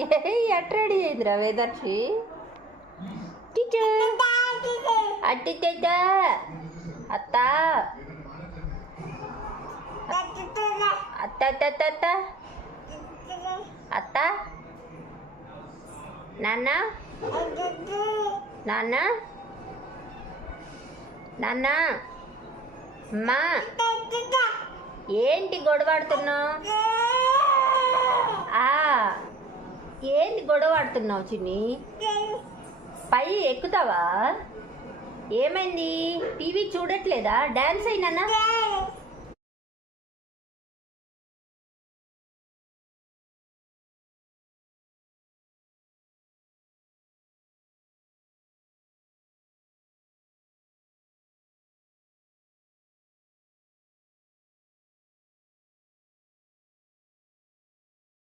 At ready అయిందిరా వేదర్శి అట్టి అత్త అత్త అత్త అత్త అత్త నాన్న నాన్న నాన్న అమ్మా ఏంటి గొడవాడుతున్నావు? ఏంటి గొడవాడుతున్నావు చిన్ని? పై ఎక్కుతావా? ఏమైంది? టీవీ చూడట్లేదా? డాన్స్ అయినా